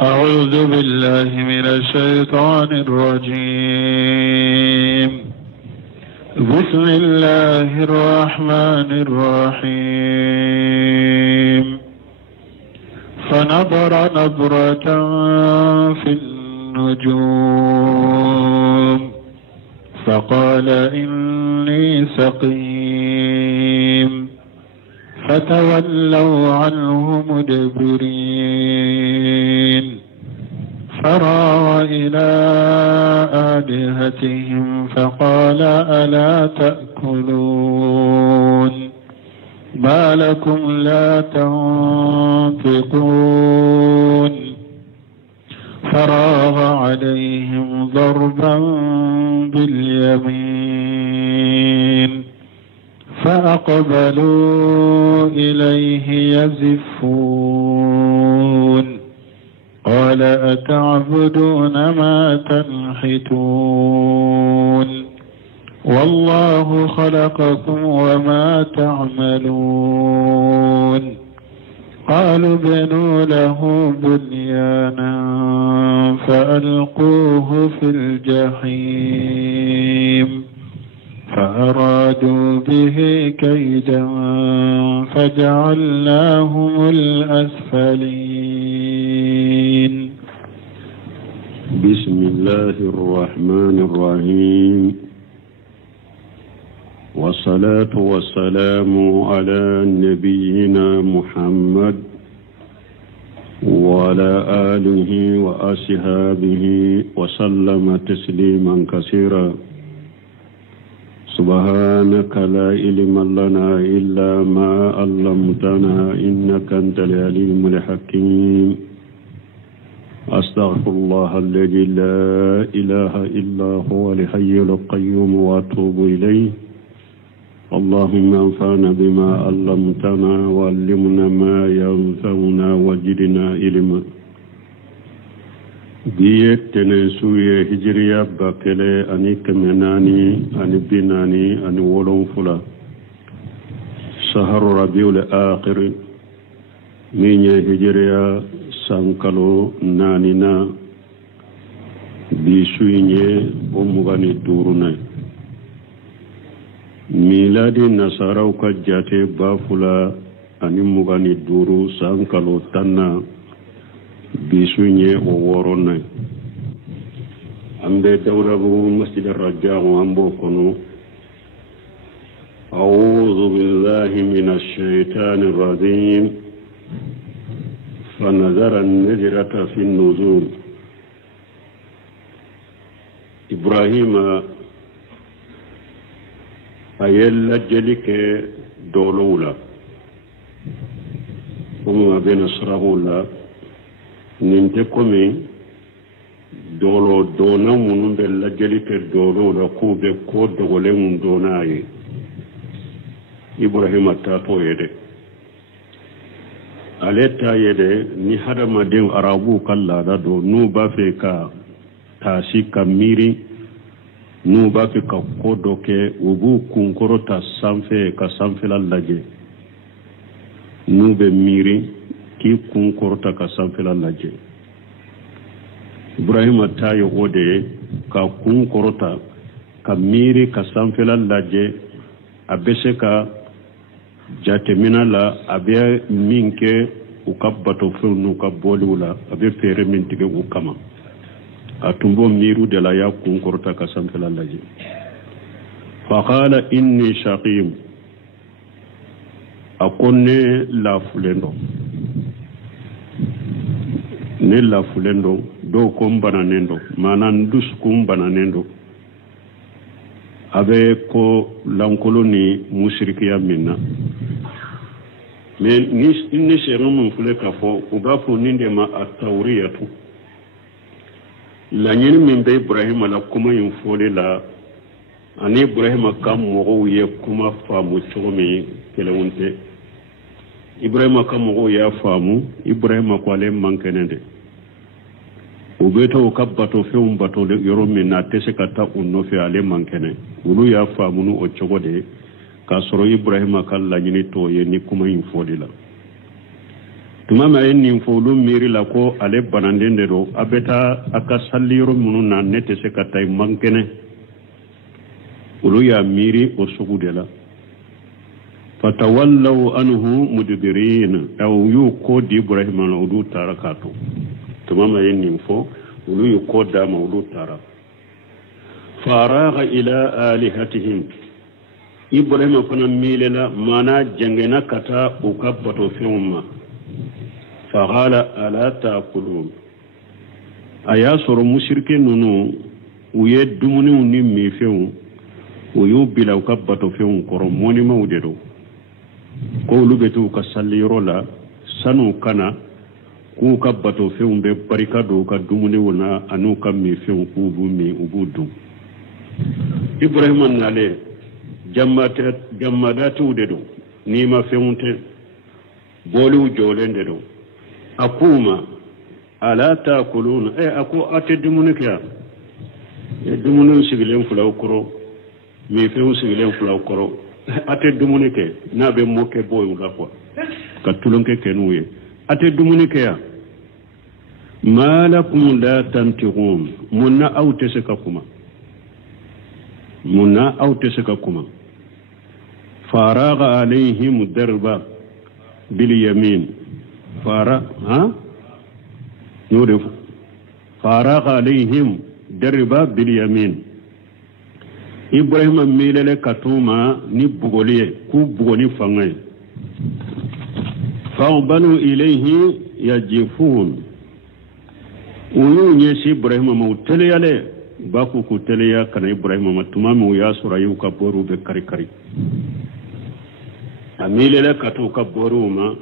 أعوذ بالله من الشيطان الرجيم. بسم الله الرحمن الرحيم. فنظر نظرة في النجوم فقال إني سقيم فتولوا عنه مدبرين. فراغ إلى آلهتهم فقال ألا تأكلون ما لكم لا تنطقون. فراغ عليهم ضربا باليمين فأقبلوا إليه يزفون. قال أتعبدون ما تنحتون والله خلقكم وما تعملون. قالوا ابنوا له بنيانا فألقوه في الجحيم فأرادوا به كيدا فجعلناهم الأسفلين. بسم الله الرحمن الرحيم. والصلاة والسلام على نبينا محمد وعلى آله وأصحابه وسلم تسليما كثيرا. سبحانك لا علم لنا إلا ما علمتنا إنك أنت العليم الحكيم. أستغفر الله الذي لا إله إلا هو الحي القيوم وأتوب إليه. اللهم انفعنا بما علمتنا وعلمنا ما ينفعنا وزدنا علما. بيت تنسوية هجرية باكلة أني كمناني أني بناني أني ولون فلا شهر ربيع الآخر من هجرية سانكالو نانينا بيسويني ومغاني دورنا. ميلادي نصارى كجاتي بافلا أني مغاني دورو سانكالو تنا بيسوني وورونا. أمبي دولة مسجد الرجاء وأمبو كنو. أعوذ بالله من الشيطان الرجيم. فنظر النذرة في النزول. إبراهيم أيلا جلك دولولا وما بين أسرهولا ninte komi dolo dona munun be lajjali per dolo la kube ko dogole mun dona yi Ibrahim ta to yede aleta yede ni hada madin arabu kalla da do nu ba fe ka tashi kamiri nu ba fe ka ko doke ubu kunkoro ta sanfe ka sanfe la laje nu be miri ki kun korta ka sanfila laje. Ibrahim tayo ode ka kun korta ka miri ka sanfila laje abese ka jatemina la abe minke ukabato funu ka bolula abe fere mintige ukama atumbo miru de la ya kun korta ka sanfila laje. Faqala inni shaqim akonne la fulendo ne la fulendo do kombana nendo manan dus kumbana nendo abe ko lankolo ni mushrikiya minna mais ni sero mun fule ka fo uba fo ninde ma at-tawriyatu la nyini min be Ibrahim la kuma yin fole la ani Ibrahim kam mo ye kuma fa mu chomi kelewunte Ibrahim kam mo ya famu Ibrahim ko ale mankenende ubeto kabbato feum bato yoro min na tese kata unno fe ale mankene ulu ya famunu o chogode ka soro Ibrahim kala nyini to ye ni kuma infodila tumama en nin folu miri la ko ale banandende do abeta aka salliro mununa nete se katay mankene ulu ya miri o sugude la fatawallaw anhu mudbirin aw yu ko di ibrahim na udu tarakato tumama en nin fo ulu yu ko da ma udu tara faraga ila alihatihim ibrahim fana milela mana jangena kata ukabbato fiumma faqala ala taqulun aya soro mushrikin nunu uye dumuni ni mi fewu uyu bila ukabbato fium koro moni mawdedo ko lubetu ka sallirola sanu kana ku kabbato fium be barikado ka dumuni wona anu kam mi fewu ku bu mi ubudu ibrahim nale jammadatu dedo ni ma feunte bolu jolende do akuma ala taakuluna ako ate dumunika dumunu sigilen fulaw koro mi feun sigilen fulaw koro ate dumunike na be moke boyu la quoi ka tulonke kenuye ate dumunike ya malakum la tantiqun munna aw tesekakuma munna aw tesekakuma فراغ عليهم الدرب باليمين فراغ عليهم درب باليمين إبراهيم ميلele katuma ni bugoliye ku bugoni fangay فأقبلوا إليه يجفون ويوني سي إبراهيم موتلي عليه باكو كتليا كان إبراهيم متمام وياسر أيوكا بورو بكاري كاري amile le katu ka boruma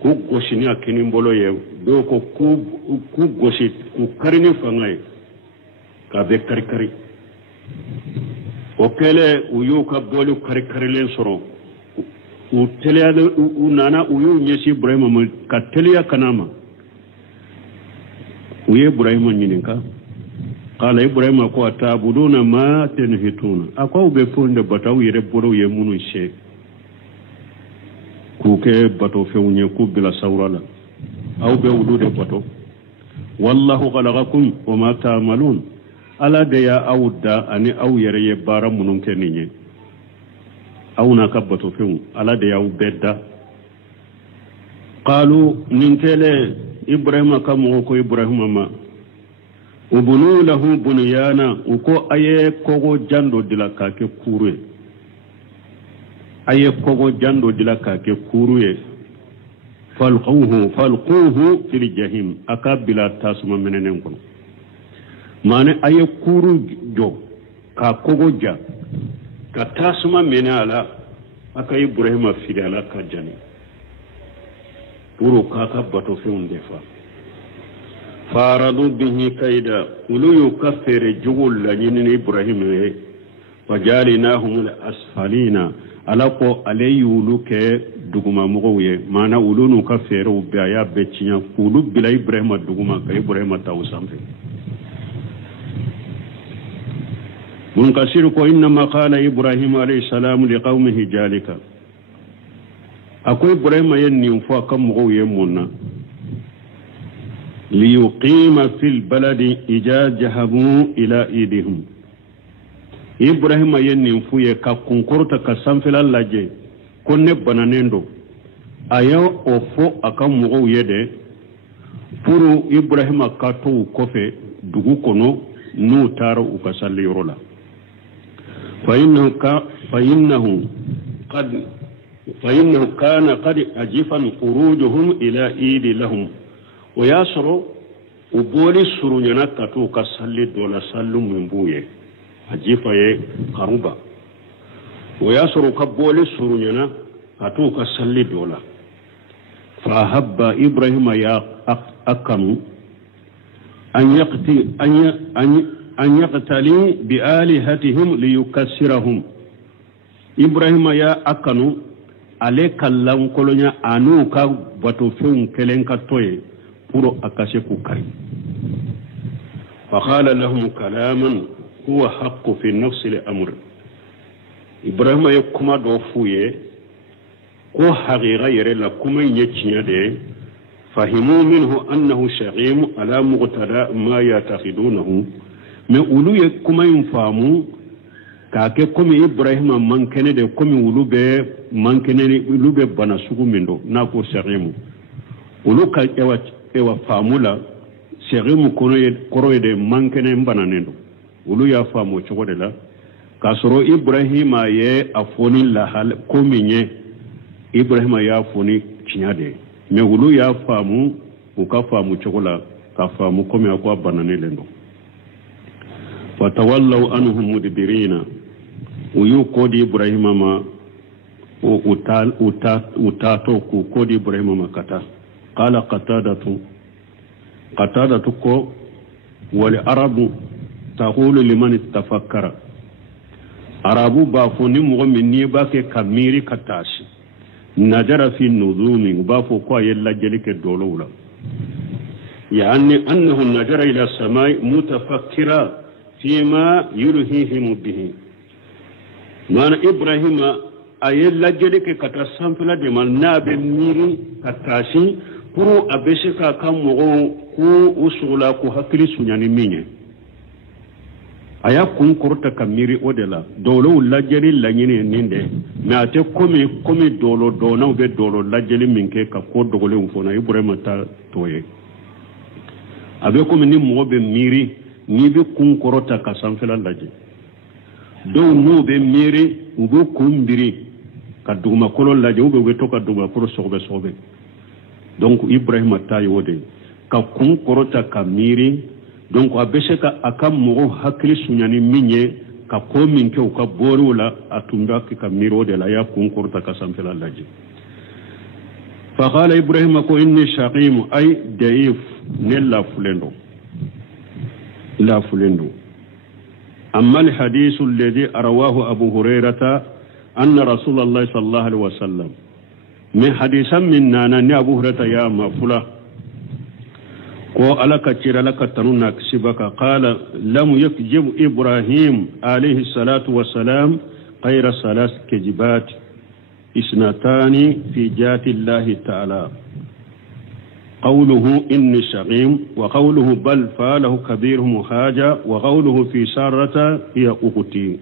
ku goshini akini mbolo ye do ko ku goshi ku karini fangay ka be kari kari o kele uyu ka bolu kari kari len soro u tele u nana uyu nyesi ibrahim ka tele kanama uye ibrahim nyininka qala ibrahim ko atabuduna ma tanhituna akwa ube fonde bataw yere boro ye munu she kuke bato fewnye ku bila sawrala aw be wudude bato wallahu khalaqakum wama ta'malun ala de ya awda ani aw yere bara munun keninye awna ka bato fewn ala de ya ubedda qalu ninkele ibrahima kam ko ibrahima ma ubunu lahu bunyana uko aye kogo jando dila ka ke kurwe aye kogo jando dila ka ke kuruye falquhu fil jahim akabila tasuma menenen kono mane aye kuru jo ka kogo ja ka tasuma menala aka ibrahima fidala ka jani puro ka ka bato feunde fa faradu bihi kaida ulu yukaffir jugul la nyini ibrahima wajalinahum al asfalina alako alayulu ke duguma mogoye mana ulunu ka fero be aya becinya kulu bila ibrahima duguma ka ibrahima tawsambe mun kasir ko inna ma qala ibrahim alayhi salam liqaumihi jalika ako ibrahima yenni fo kam mogoye munna liyuqima fil baladi ijajahabu ila idihim ibrahima yenni fuye ka kunkorta ka sanfela laje konne bananendo ayo ofo aka mugo yede puru ibrahima ka to kofe dugu kono nu taro ukasalli rola fa innahu kana qad ajifan qurujuhum ila idi lahum wa yasru uboli surunyana ka to kasalli dola sallu mbuye ajifa ye karuba وياسر كبول سرنا أتوك سلي دولا فأحب إبراهيم يا أكم أن يقتلي بآلهتهم ليكسرهم إبراهيم يا أكم عليك اللهم كلنا أنوك بتوفون كلنك توي برو أكاسيكو كري فقال لهم كلاما هو حق في النفس الأمر إبراهيم يكما دوفوye ko haqiqa yere la kuma nyecinya de فهموا منه أنه شغيم على مقتضى ما يعتقدونه من أولو كما ينفهموا كاكي كومي إبراهيم من كان دي كومي أولو بي من كان أولو بي بناسوكو من دو ناكو شغيم أولو كا إوا فامولا شغيم كروي دي من كان بنانينو أولو يا فامو چوكو دي لا كاسرو إبراهيم يه أفوني لحال كومي nye إبراهيم يا أفوني چنيا mais wulu ya faamu u ka faamu cogo la ka faamu comme a ko a banane len do fatawallaw anhum mudbirina u yu kodi ibrahima ma utato ku kodi ibrahima ma kata qala qatadatu ko wal arabu taqulu liman tafakkara arabu ba fo ni mo min ni ba ke kamiri katashi نجر في النظوم وبافو كوا يلا جلك الدولولا يعني أنه نجر إلى السماء متفكرا فيما يلهيهم به معنى إبراهيم أيلا جلك كتسام فلا دمان ناب ميري كتاسي برو أبشكا كم مغو كو أسولا كو هكري سنياني ميني aya kun korta kamiri odela dolo lajeri lanyini ninde me ate komi dolo dona be dolo lajeri minke ka ko dogole mfona ibrahima ta toye abe komi ni mo be miri ni be kun korta ka sanfela laje do no be miri ugo kumbiri ka duma kolo laje ube to ka duma kolo sobe donc ibrahima ta yode ka kun korta kamiri donc abesheka akam mo hakli sunyani minye ka ko minke o ka boru la atumba ka miro de la ya kun korta ka samfela laji fa qala ibrahim ko inni shaqim ay daif nella fulendo amma al hadith alladhi rawahu abu hurairah anna rasulullah sallallahu alaihi wasallam min hadithan minna ni abu hurairah ya mafula ko alaka cira laka tanuna sibaka qala lam yakjib ibrahim alayhi salatu wassalam khayra salas kajibat isnatani fi jati allah ta'ala qawluhu inni shaqim wa qawluhu bal falahu kabiruhum haja wa qawluhu fi sarata hiya ukhti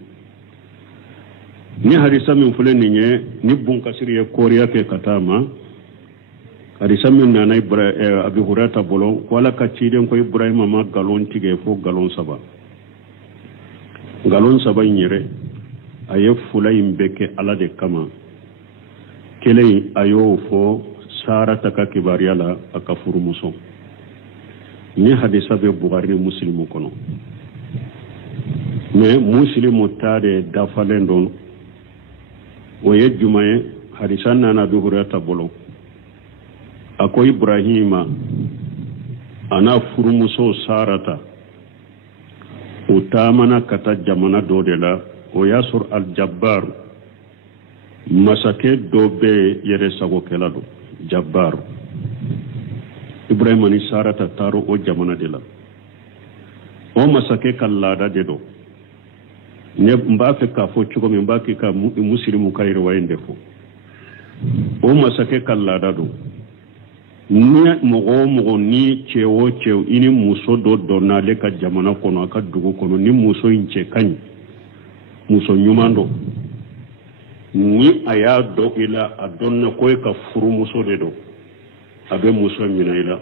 ni hadisa min fulani ni bun kasiriye koriya ke katama hadisa min nana abi hurata bolo wala ka ciden ko ibrahima ma galon tige fo galon saba nyere aye fulay mbeke ala de kama kele ayo fo sarata ka kibariyala aka furumuso ni hadisa be bukhari muslimu kono mais muslimu tade dafalendo o yejumaye hadisa nana abi hurata bolo ako ibrahima ana furumuso sarata utamana kata jamana dodela o yasur al jabbar masake dobe yere sago kelado jabbar ibrahima ni sarata taro o jamana dela o masake kallada dedo ne mbafe ka fo chugo me mbaki ka muslimu kayre wayende fo o masake kallada do ni mogo ni chewo ini muso do donale ka jamana kono ka dugu kono ni muso inche kanyi muso nyumando ni aya do ila adonna koy ka furu muso de do abe muso mina ila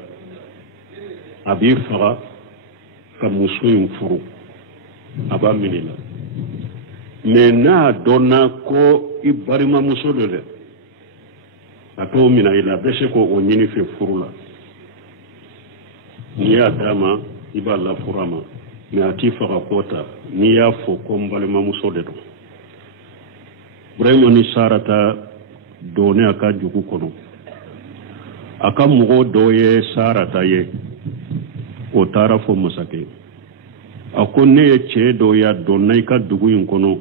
abi fara ka muso furu aba minila mena donna ko ibarima muso de ato mina ila beshe ko onyini fe furula ni adama iballa furama ni atifa kota ni ya fo ko mbale mamuso de do Ibrahima ni sarata done aka jugu kono aka mugo doye sarata ye o tara fo masake akone ye che do ya donai ka dugu yin kono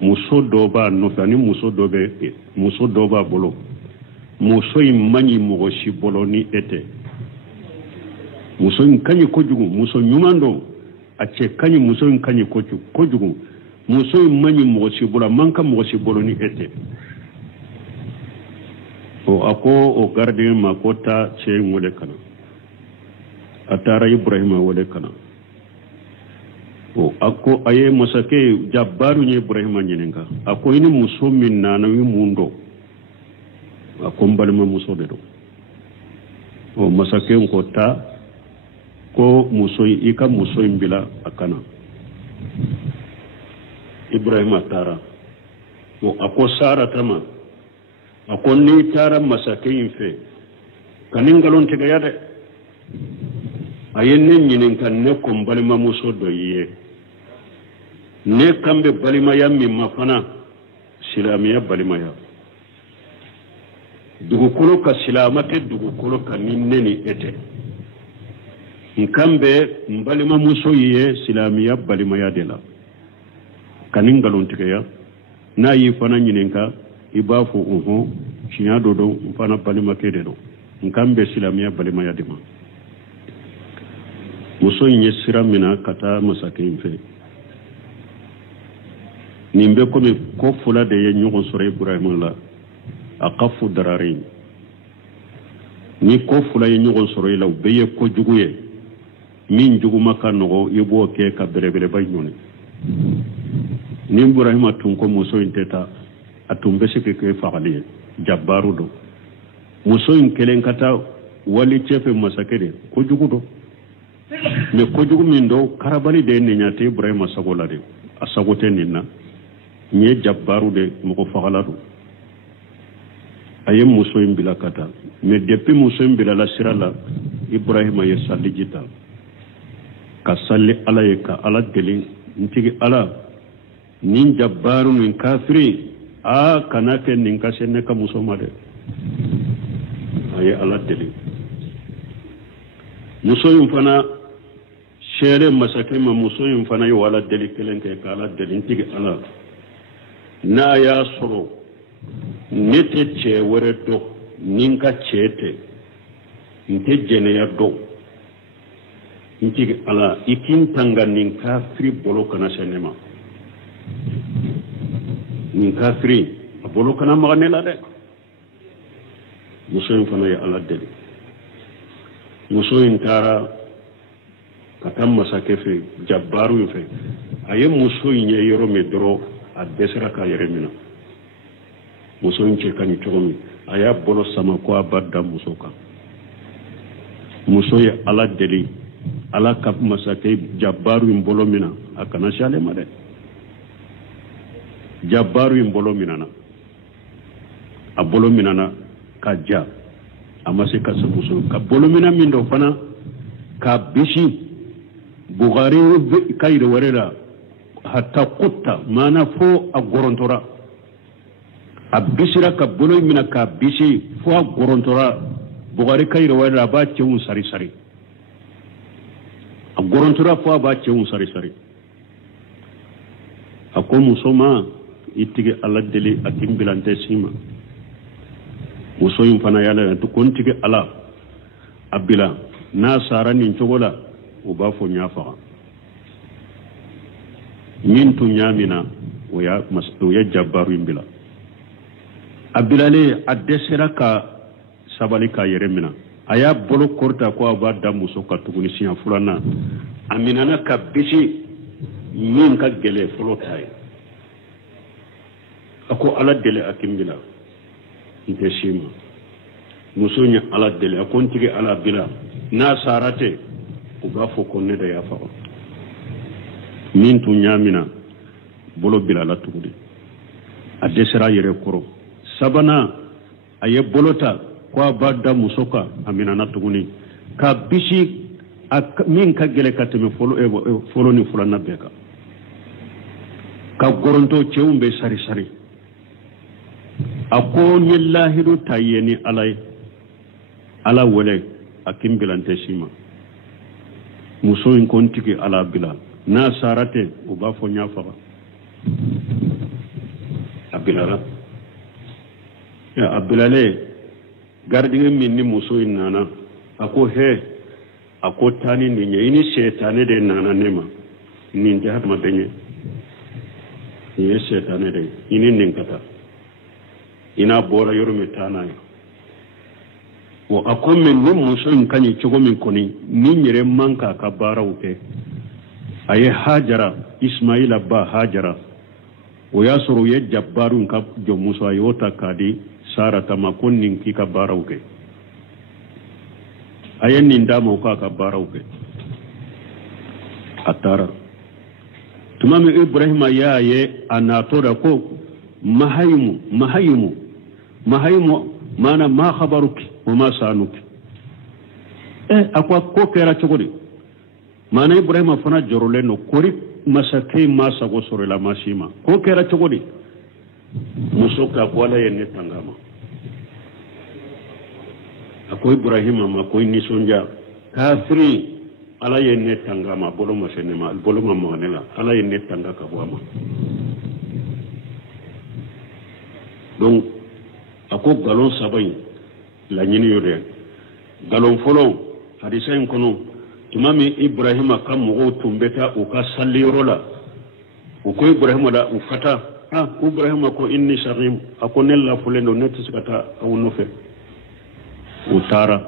muso doba no fani muso doba bolo muso imani mugo shibolo ni ete muso nkanyi kojugu muso nyumando ache kanyi muso nkanyi kojugu muso imani mugo shibolo manka mugo shibolo ni ete o ako o gardien ma ko ta ce wole kana atara ibrahima wole kana o ako aye masake jabbaru ni ibrahima nyenenga ako ini muso min nana wi mundo ako mbalima muso de do o masake ko ta ko muso ika muso imbila akana ibrahima tara o ako sara tama ako ni tara masake infe kanin galon tega yade ayenne nyinin kan ne ko mbalima muso do yiye ne kambe balima ya mi mafana silamiya balima ya dugukolo ka silamate dugukolo ka ninne ni ete nkambe mbalima muso yiye silamiya balima ya de la kanin galon tega ya na yi fana nyinin ka ibafu uhu shinya dodo mfana balima kede do nkambe silamiya balima ya de ma muso yin sira mina kata masakin fe nimbe komi ko fula de ye nyugo sore ibrahim la aqafu dararin ni ko fula ye nyugo sore la beye ko juguye min jugu maka no yebo ke ka berebere bay nyone ni ibrahim atun ko muso yin teta atum be sike ke faali jabbaru do muso yin kelen kata wali chefe masakede ko jugu do me ko jugu min do karabali de ne nyate ibrahima sagola de asagote ninna nye jabbaru de moko fagaladu ayem muso imbila kata me depuis muso imbila la sirala ibrahima ye salli jita ka salli ala ye ka ala deli ntigi ala nin jabbaru min kafiri a kanake nin kasene ka muso made aye ala deli muso yum fana shere masake ma muso yum fana yo wala deli kelente ka ala deli ntigi ala na ya soro nete che wore do ninka chete nte jene ya do ntigi ala ikin tanga ninka fri bolo kana senema ninka fri bolo kana maganela de muso yum fana ya ala deli muso intara katam masake fe jabbaru yu fe aye muso yin yoro me doro adesera ka yeremina muso yin che kan chomi aya bolo sama ko abadda muso ka muso ya ala deli ala kap masake jabbaru yin bolo mina akana shale made jabbaru yin bolo mina na abolo mina na kaja amase ka muso ka bolo mina min do fana ka bishi bugari kayre warela hatta qutta mana fo agorontora abisira ka bolo mina ka bishi fo agorontora bugari kayre warela ba cewu sari sari agorontora fo ba cewu sari sari ako musoma itige ala deli atimbilante sima muso yum fana yala to kontige ala abila na sarani ncogola uba fo nyafa min tu nyamina ya jabbaru imbila abilale adesera ka sabali ka yeremina aya bolo korta ko aba da muso ka tuguni siya fulana aminana ka bisi min ka gele folo tay ako ala dele akimbila ite shima muso nya ala dele akontige ala bila na sarate uba fo ko ne da ya fa min tu nyamina bolo bila la tugudi adesera yere koro sabana aye bolota ko badda musoka amina na tuguni ka bishi min ka gele kateme folo ni fulana beka ka goronto ceumbe sari sari ako nillahidu tayeni alay ala wole akimbilante sima muso in kontiki ala bila na sarate uba fo nyafa abilara ya abilale gardiga minni muso in nana ako he ako tani ni ini shetane de nana nema ni nda hatma benye ni shetane de ini ninkata ina bora yorume tana wo akome ni muso in kanyi chogo min koni ni nyere manka ka baraw ke aye hajara ismaila ba hajara o ya soro ye jabbarun ka jo muso ayota kadi sara tama konnin ki ka baraw ke aye nin damo ka baraw ke atara tumami ibrahima ya ye anatora ko mahayimu mana ma khabaruki wa ma sanuki akwa ko kera chogodi mana ibrahima fana jorole no kori masake masa go sore la masima ko kera chogodi musoka kwala yenne tangama ako ibrahima ma ko ni sonja kafiri ala yenne tangama bolo masenema bolo mamanela ala yenne tangaka bwama donc ako galon sabay la ñini yode galon folon hadisa en kono tumami ibrahima kam mo tumbeta o ka salliro la o ko ibrahima da o fata ibrahima ko inni sharim ako nella fulendo netisata o nofe o tara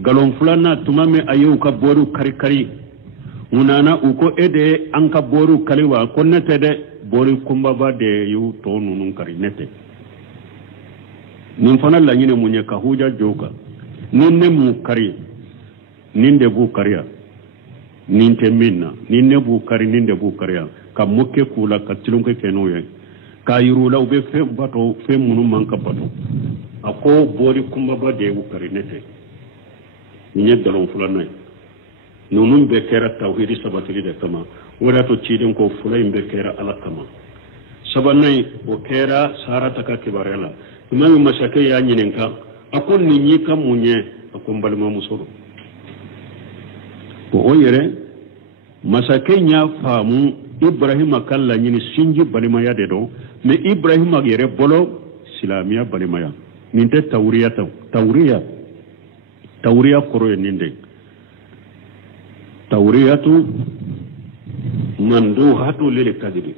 galon fulana tumami ayu ka boru kari unana uko ede an ka boru kaliwa ko nete de bori kumba ba de yu to nunun kari nete nin fana la ñine muñe ka huja joka nin ne mu kari nin de bu kariya nin te minna nin ne bu kari nin de bu kariya ka mokke kula ka tilunke kenoye ka yirula ube fe bato fe munu manka bato ako bori kumba ba de bu kari nete ñe dalon fulana nunun be kera tawhidi sabatili de kama wala to cidin ko fulay be kera ala kama sabanay o kera sarata ka kibarela imam masake ya nyininka akon ni nyika munye akon balma musoro ko oyere masake nya famu ibrahima kala nyini sinji balima ya dedo me ibrahima yere bolo silamiya balima ya ninte tawriya koro ninde tawriyatu manduhatu lil kadiri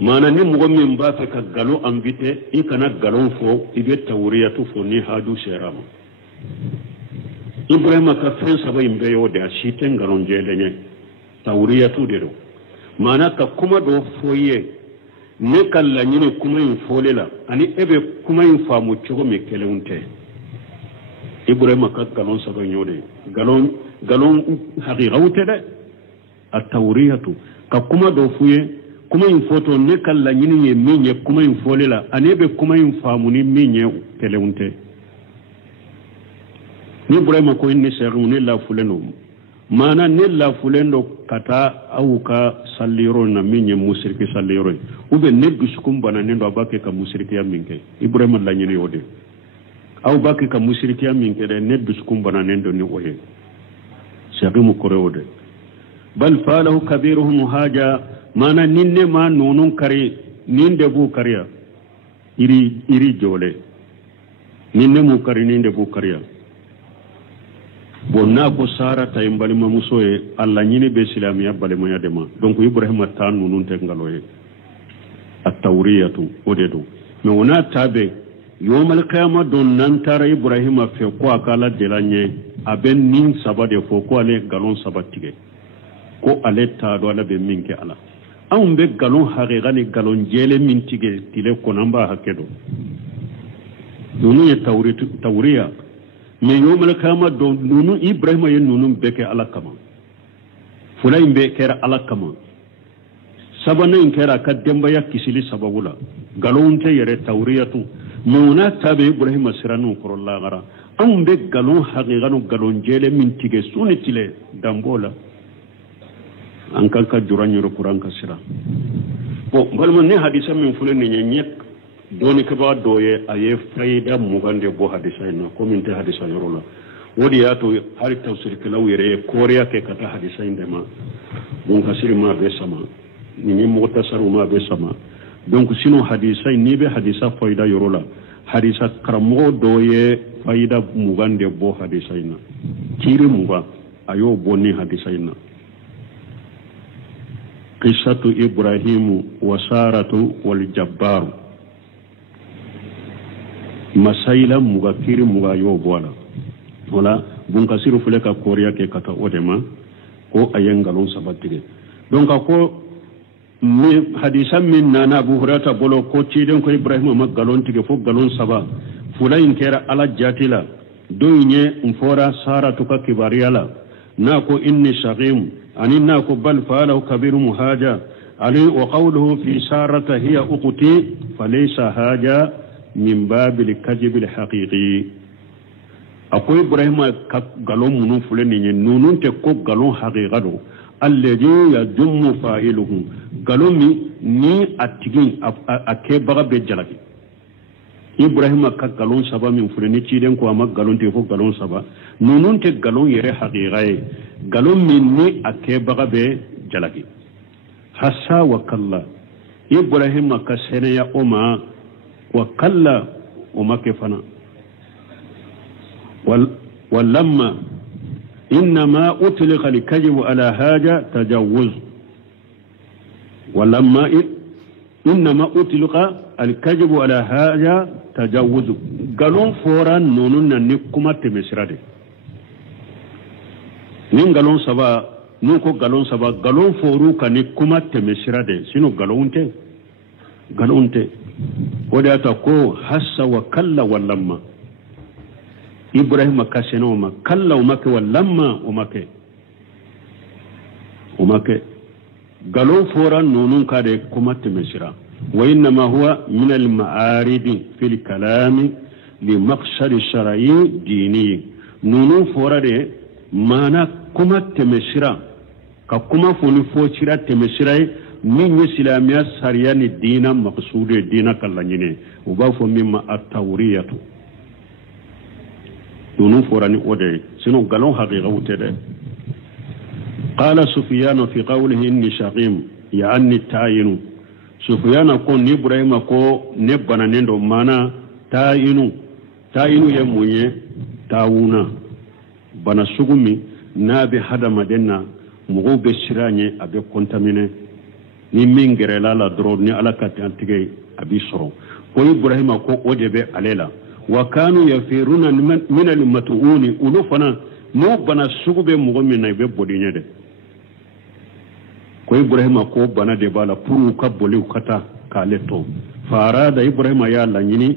mana ni mugo min ba fe ka galo ambite i kana galon fo ibe tawriyatu fo ni hadu sherama ibrahima ka fen saba imbe yo de ashiten galon jelenye tawriyatu de do mana ka kuma do foye ne kala nyine kuma in folela ani ebe kuma in famu chogo me kelunte ibrahima ka galon saba nyode galon haqiqawte de at-tawriyatu ka kuma do foye kuma in foto ne kala nyini ye minye kuma in folela anebe kuma in famuni minye teleunte ni ibrahima ko inni segu ne la fuleno mana ne la fulendo kata awuka salliro na minye musirki salliro ube ne duskum bana nendo abake ka musirki ya minke ibrahima la nyini yode aw bake ka musirki ya minke de ne duskum bana nendo ni oye segu mu korewode bal falahu kabiruhum haja mana ninne ma nonun kare ninde bu kariya iri jole ninne mu kare ninde bu kariya bonna ko sara tay balima musoye alla nyini be islamiya balima ya dema donc ibrahima ta nonun te ngaloye at-tawriyatu odedo me wona tabe yomal qiyamah don nan tara ibrahima fe ko akala delanye aben nin sabade fo ko ale galon sabatige ko ale ta do ala be minke ala an be galon haqiqani galon jele min tige tile konamba hakedo nunu ye tawriya me yomal kama do nunu ibrahima ye nunu beke ala kama fulay be kera ala kama sabana in kera ka demba ya kisili sababula galon te yere tawriyatu nuna tabe ibrahima siranu korolla gara an be galon haqiqanu galon jele min tige suni tile dambola an kan ka juranyoro kuran ka sira bo balma ne hadisa min fulen ne nyek doni ka ba doye aye faida mugande bo hadisa ina ko min te hadisa yorola wodi ya to har tafsir kala wire koriya ke kata hadisa inde ma bon ka sir ma be sama ni muqtasaru ma be sama donc sino hadisa ni be hadisa faida yorola hadisa karamo doye faida mugande bo hadisa ina kiri muga ayo bonni hadisa ina قصة إبراهيم وسارة والجبار masaila muga kiri muga yo bola wala bun kasiru fule ka koriya ke kata odema ko ayen galon sabatige donc ko mi hadisa min nana Abu Hurairah bolo ko ciden ko Ibrahima ma galon tige fo galon saba fulayin kera ala jatila doyne mfora sara to ka kibariyala na ko inni shaqim ani na ko bal fa'alahu kabiru haja ali wa qawluhu fi sarata hiya uqti falaysa haja min babil kadhib al haqiqi akoy Ibrahima ka galon munun fulani ne nunun te ko galon haqiqado alladhi yadummu fa'iluhu galomi ni atigi ake baga be jalaki Ibrahima ka galon saba min fulani ci den ko ama galon te fo galon saba nunun te galon yere haqiqaye galon min ni ake baga be jalaki hasa wa kalla Ibrahima ka seneya oma wa kalla oma kefana ولما إنما أطلق الكذب على هذا تجوز ولما إنما أطلق الكذب على هذا تجوز قالون فورا نونن نكما تمسرده نين قالون سبا نوكو قالون سبا قالون فوروكا نكما تمسرده سينو قالون تي ودا تقو حس وكلا ولما إبراهيم كاسنوما كلا ومك ولما ومك قالوا فورا نونون كاد كمت مسرا وإنما هو من المعارض في الكلام لمقصد الشرعي ديني نونون فورا دي مانا كمت مسرا كما فوني فوشرا تمسرا من إسلامية سريان الدين مقصود الدين كاللانيني وبافو مما التورية نونو فوراني ودي سنو قالون حقيقة وتدي قال سفيان في قوله إني شقيم يعني التاين سفيان كون إبراهيم كو نبنا نندو مانا تاين يموني تاونا بنا سوغمي نابي حدا مدينة مغو بسراني أبي كونتاميني ni mingere la drone ni ala kati antige abi soro ko Ibrahim ko odebe alela وكانوا يفيرون من المتؤون ألوفنا مو بنا سوغبه مغمنا يبه بودينه ده كو إبراهيم كو بنا دبالا پورو كبولي كتا كالتو فاراد إبراهيم يا لنيني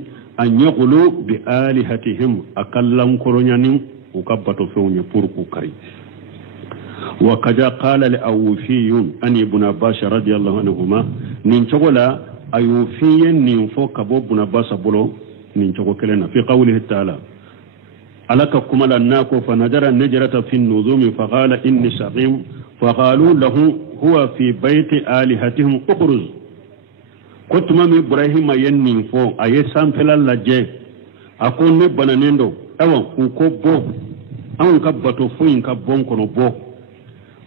أن يغلو بآلهتهم أكلم كورونيانين وكبتو فيوني پورو كاري وكذا قال الأوفيون أن ابن عباس رضي الله عنهما ننشغلا أيوفيين ننفو كبو ابن عباس بلو من كلنا في قوله تعالى ألك كمل الناكو فنجر النجرة في النظوم فقال إني سقيم فقالوا له هو في بيت آلهتهم أخرج كنت مامي إبراهيم ينين فو أي سامفلا لجي أكون نبنا نندو أو أكو بو أو كبتو فوين كبون كنو بو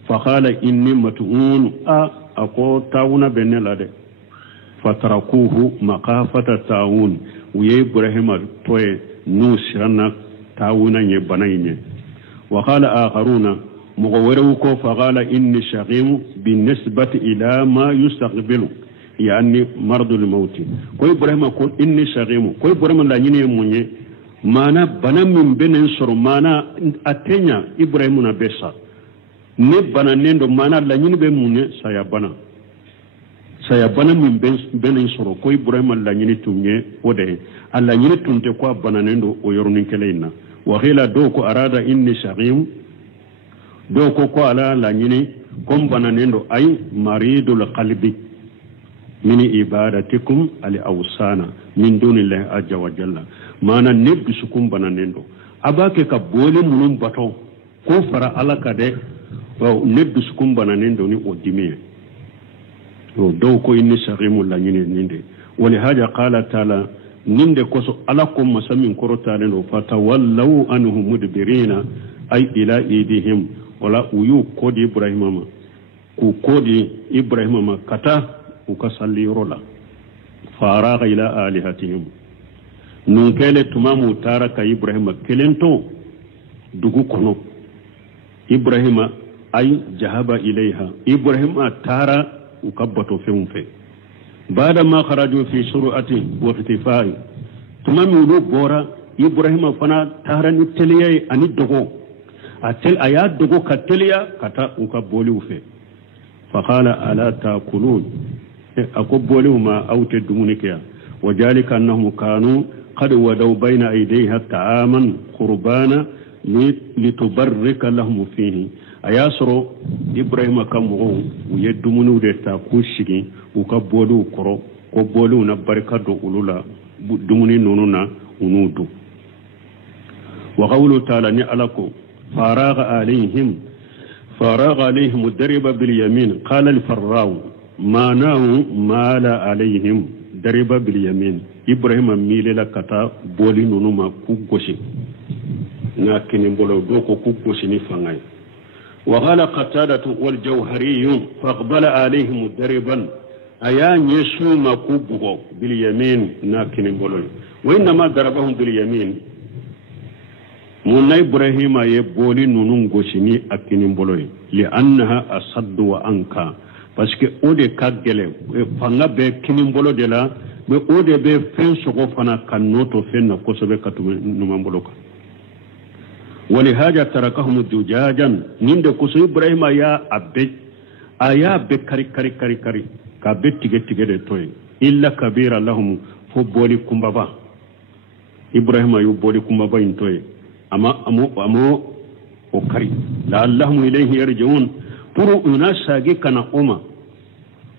فقال إني متعون أكو تاونا بنلا فتركوه مقافة التاون ويه إبراهيم توي نوسرنا تاونا يبنين وقال آخرون مغوروكو فقال إني شقيم بالنسبة إلى ما يستقبل يعني مرض الموت كو إبراهيم يقول إني شقيم كو إبراهيم لا ينمي مانا بنا من بين انصر مانا أتنيا إبراهيم نبسا نبنا نندو مانا لا ينمي سيبنا saya bana min ben soro ko Ibrahim alla nyini tunye ode alla nyini tunte ko bana nendo o yornin keleina wa khila do ko arada inni shaqim do ko ala la nyini kom bana nendo ay maridul qalbi min ibadatikum al awsana min dunillahi azza wa jalla mana nebbi sukum bana nendo abake ka bole munum bato ko fara ala kade nebbi sukum bana nendo ni odimiye دوكو إني سغيم لا نيندي ولهذا قال تعالى نيندي كوسو ألاكم مسامين كروتالين فتولوا أنهم مدبرين أي إلى إيديهم ولا ويو كودي إبراهيم ما كودي إبراهيم ما كتا وكسالي رولا فاراغ إلى آلهتهم نونكيل تمامو تارك إبراهيم كلنتو دوغو كنو إبراهيم أي جهب إليها إبراهيم تارا وكبتوا فيهم في بعد ما خرجوا في سرعة واختفاء tuma mi ulu bora ibrahima fana taharani teliya ani dogo aya dogo ka teliya kata uka boli ufe فقال ألا تأكلون أقبلوا ما أوت الدمونكيا وذلك أنهم كانوا قد ودوا بين أيديها طعاما قربانا لتبرك لهم فيه أياسروا إبراهيم كمغو ويدمونوا لتاكوشي وكبولوا كرو كبولوا نبركة أولولا دموني نونونا ونودو وقولوا تعالى نعلكم فراغ عليهم الدرب باليمين قال الفراو معناه مال عليهم درب باليمين إبراهيم ميل لكتا بولي نونما كوكوشي لكن بولو دوكو كوكوشي نفنغي وقال قتادة والجوهري فاقبل عليهم دربا أيان يسوما كوبو باليمين لكن بولو وإنما ضربهم باليمين من إبراهيم يبولي نونون غوشيني أكيني بولوي لأنها أصد وأنكا باسكو أودي كاغيلي فانا بي كيني بولو ديلا بي أودي بي فين سوغو فانا كانوتو فين كوسوبي كاتو نومان بولوكا ولهذا تركهم دجاجا نيند كوسو إبراهيم يا أبي أيا بي كاري كاري كاري كاري كابي تيجي تيجي دي توي إلا كبير لهم فبولي كومبابا إبراهيم يبولي كومبابا ينتوي أمو وكري لعلهم إليه يرجعون برو أناساقي كان أما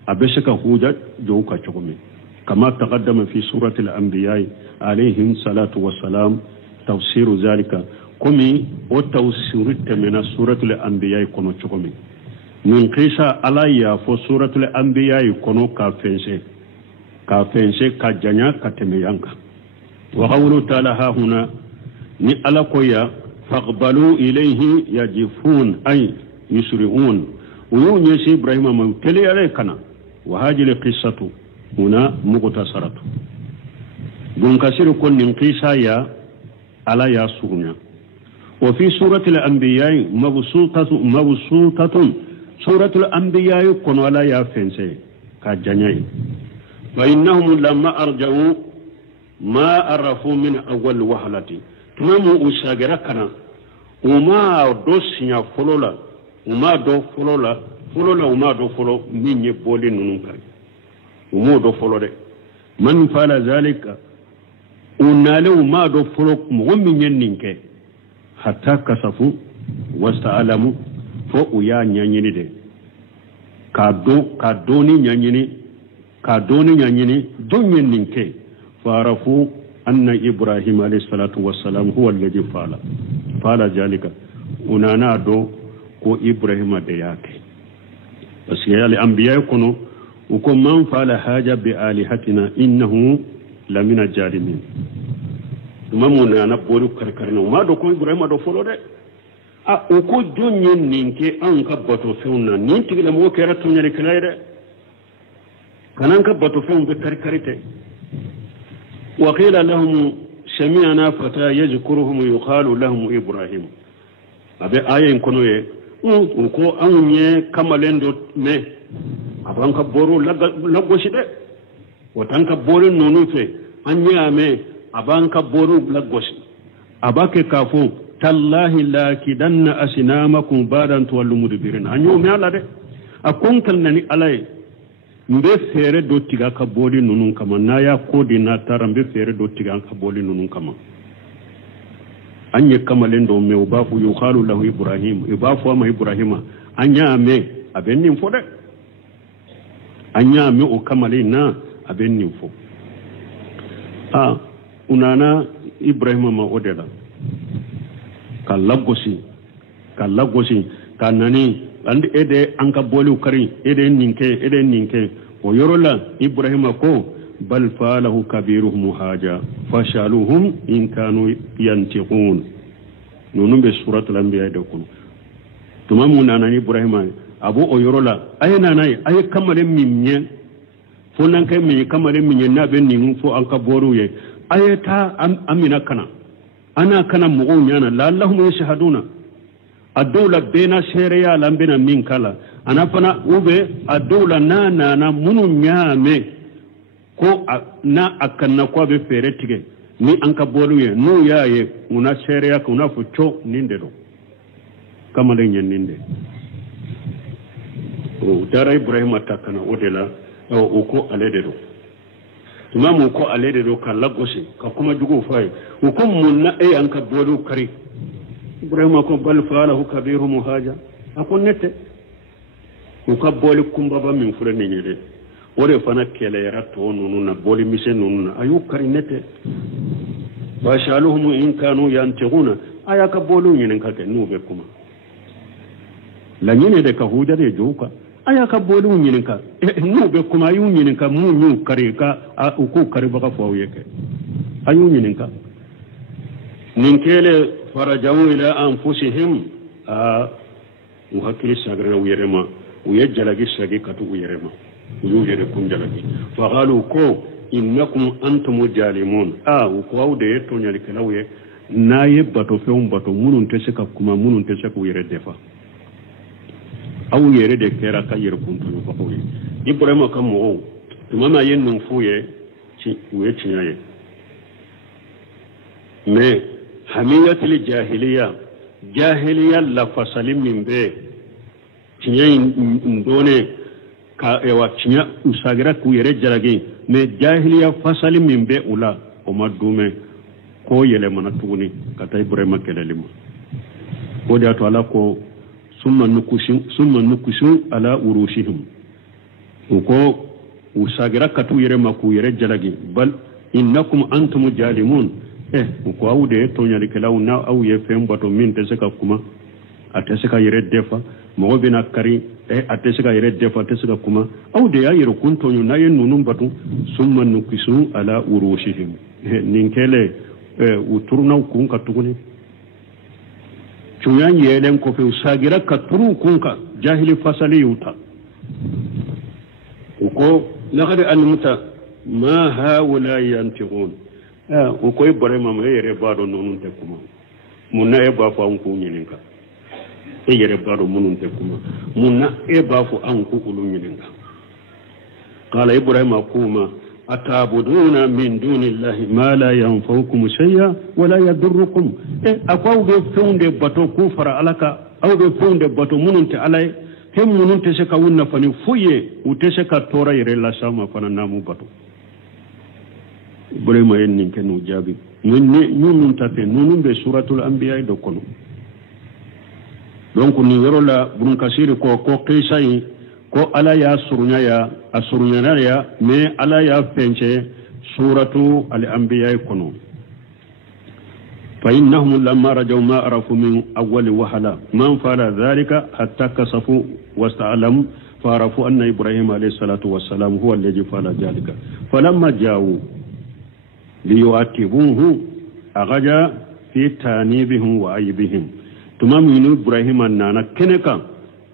أبسك هوجة جوكا شكمي كما تقدم في سورة الأنبياء عليهم الصلاة والسلام تفسير ذلك كمي وتوسير من سورة الأنبياء كنو شكمي من قيسا عليا فسورة الأنبياء كنو كافنسي كجنيا كتميانك وقوله تعالى ها هنا ni ala koya faqbalu ilayhi yajifun ay yusri'un uyu nyesi ibrahima ma tele ale kana wa hajil qissatu huna muqtasaratu dun kasiru kun nin qissa ya ala ya sunya wa fi surati al-anbiya mabsutatun suratu al-anbiya kun ala ya fense ka janyai wa innahum lamma arja'u ma arafu min awwal wahlati tumamu usagera kana uma do sinya folola uma do folo minye boli nunun kari umo do folo de man fala zalika unale uma do folo mo minye ninke hatta kasafu wasta'alamu fo uya nyanyini de kadoni nyanyini donye ninke farafu أن إبراهيم عليه الصلاة والسلام هو الذي فعل ذلك ونانا دو كو إبراهيم دياك بس يا الأنبياء كنوا وكم من فعل حاجة بآلهتنا إنه لمن الجارمين ما مونا بولو كركرنا وما دو كو إبراهيم دو فلو ده uko jonye ninke an ka bato feuna ninti la mo kera tunyere kalaire kanan ka bato feun be karkarite وقيل لهم سمعنا فتى يذكرهم يقال لهم إبراهيم أبي آية كنوي وكو أني كمالندو مي أبانك بورو لغوشي ده وتانك بورو نونوفي أني أمي أبانك بورو لغوشي أباك كافو تالله لاكدن أسنامكم بعد أن تولوا مدبرين أنيو مي على ده أكون كنني علي mbe fere do tiga ka boli nunun kama na ya kodi na tara mbe fere do tiga ka boli nunun kama anye kama lendo me ubafu yukhalu lahu ibrahim ubafu ama ibrahima anya me abenni mfode anya me o kama na abenni mfo unana ibrahima ma odela kalagosi kanani andi ede anka boli ukari ede ninke o yorola ibrahima ko bal falahu kabiruhum haja fashaluhum in kanu yantiqun nunumbe suratul anbiya de kun tumamu nana ibrahima abu o yorola ayna nay ay kamare minye fonan kay mi kamare minye na ben ningu fo anka boruye ayata amina kana ana kana mugo nyana la allahum yashhaduna الدولة بين شريعة لامبنا من كلا أنا فنا وبه الدولة نا منو نيامي كو نا أكنا كوا بفرتك ni an ka bolu ye nu ya ye una sereya ka una fu co ninde do kamale nyen ninde o dara ibrahima takana o de la o ko alede do tumamu ko alede do ka lagosi ka kuma jugo fay o ko munna e an ka bolu kari ibrahima ko bal faalahu kabiruhum haja akon nette o ka bolu kumba ba min fure ni nyede wore fana kele yara to nunu na boli mise nunu na ayu kari nete wa shaluhum in kanu yantiquna aya ka bolu nyinen ka nu be kuma la nyine de ka huja de joka aya ka bolu nyinen ka nu be kuma ayu nyinen ka mu nyu kari ka ku kari baka fo yeke ayu nyinen ka nin kele farajawu ila anfusihim muhakkili sagara uyerema uyejjalagi sagi katu uyerema yujere kunjalaki faqalu ko innakum antum jalimun ko awde to nyali kelawye naye bato feum bato munun teseka kuma munun teseka yere defa aw yere de kera ka yere kuntu ko koyi ibrahima kam mo tumama yennun fuye ci uye cinyaye mais hamiyatul jahiliya la fasalim min be cinyaye ndone ka ewa cinya usagira ku yere jarage me jahiliya fasali min be ula o madume ko yele mana tuguni kata ibrahima kelalima ko da to ala ko summa nukushu ala urushihim ko usagira katu yere maku yere jarage bal innakum antum jalimun ko awde to nyali kelaw na aw ye fembato min teseka kuma ateseka yere defa mo bina kari ateseka yere defa ateseka kuma aw de ya yero kunto nyu na yen nunum batu summa nukisu ala urushihim ninkele uturna kunka tuguni chuyan yelen ko fe usagira katuru kunka jahili fasali yuta uko laqad almuta ma haula yantiqun uko ibrahima ma yere bado nunun te kuma munna e ba fa on ko nyininka e yere bado munun te kuma munna e ba fu an ku ulu nyininka qala ibrahima kuma atabuduna min dunillahi ma la yanfa'ukum shay'a wa la yadurrukum akwaw be feunde bato ku fara alaka aw be feunde bato munun te alay hem munun te seka wunna fani fuye ute seka tora yere la sama fana namu bato ibrahima en nin kenu jabi nun tate nunun be suratul anbiya do kono donc ni yoro la burun kasiri ko qisai ko ala ya surunya ya asurunya ya me ala ya fenche suratu al anbiya kono fa innahum lamma rajaw ma arafu min awwal wahala man fala dhalika hatta kasafu wasta'lam farafu anna ibrahim alayhi salatu wassalam huwa alladhi fala dhalika falamma jawu liyuatibuhu agaja fi tanibihim wa aybihim tumam yinu ibrahim nana keneka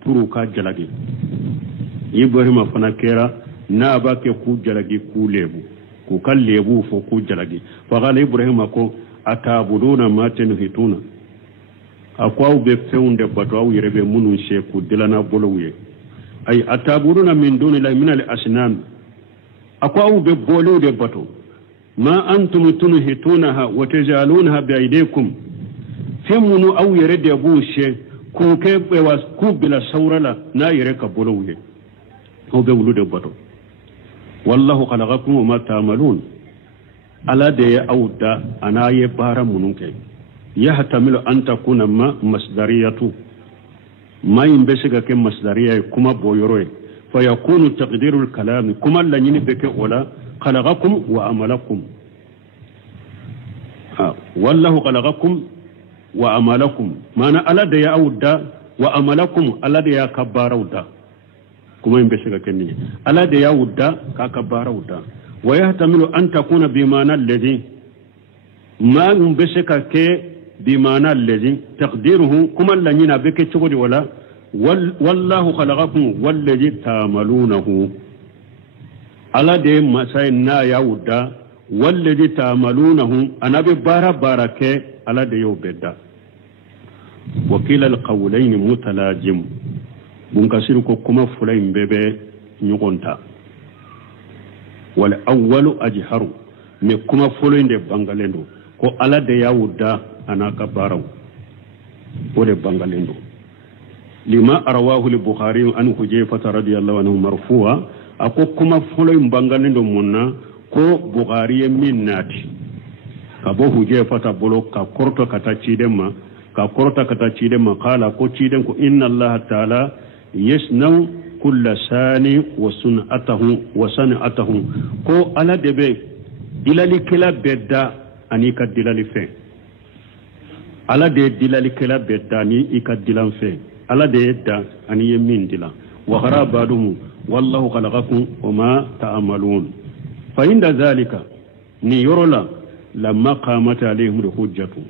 puru ka jalagi ibrahim fana kera na ba ke ku jalagi ku lebu ku kan lebu fo ku jalagi fa qala ibrahim ko atabuduna ma tanhituna akwa be feunde bato aw yerebe munun sheku dilana bolowye ay atabuduna min dunillahi min al-asnam akwa be bolo de bato ma antum tunhitunaha wa tajalunaha bi aydikum femunu aw yerede bushe ku ke be was ku bila saurala na yere ka bolowye o be wulude bato wallahu khalaqakum wa ma ta'malun ala de awda ana ye bara mununke yahtamilu an takuna ma masdariyatu ma imbesiga ke masdariya kuma boyoroy fa yakunu taqdiru al-kalam kuma la nyini beke wala khalaqakum wa amalakum wallahu khalaqakum wa amalakum mana ala de awda wa amalakum ala de ya kabarauda kuma imbesiga kenni ala de ya awda ka kabarauda ويحتمل أن تكون بمعنى الذي ما ينبسك بمعنى الذي تقديره كما لننا بك تقول ولا والله خلقكم والذي تعملونه على دي مسائنا يودا والذي تعملونه أنا ببارا بارك على دي يوبدا وكلا القولين متلاجم منكسركم كما فلين بيبي نيغونتا والأول أجهر me kuma foloinde bangalendo ko ala de yawuda anaka baraw wole bangalendo lima arawahu al-bukhari an hujayfa radiyallahu anhu marfu'a ako kuma foloin bangalendo munna ko bukhari minnati kabo hujayfa bolo ka korto kata cidema ka korta kata cidema qala ko ciden ko inna allaha ta'ala yasnau kulla sani wa san'atahu ko ala debe dilali kila bedda ani ka dilali fe ala de dilali kila bedda ni ika dilan fe ala de da ani yemin dila wa gharabadum wallahu khalaqakum wama ta'malun fa inda zalika ni yorola lamma qamat alayhim hujjatu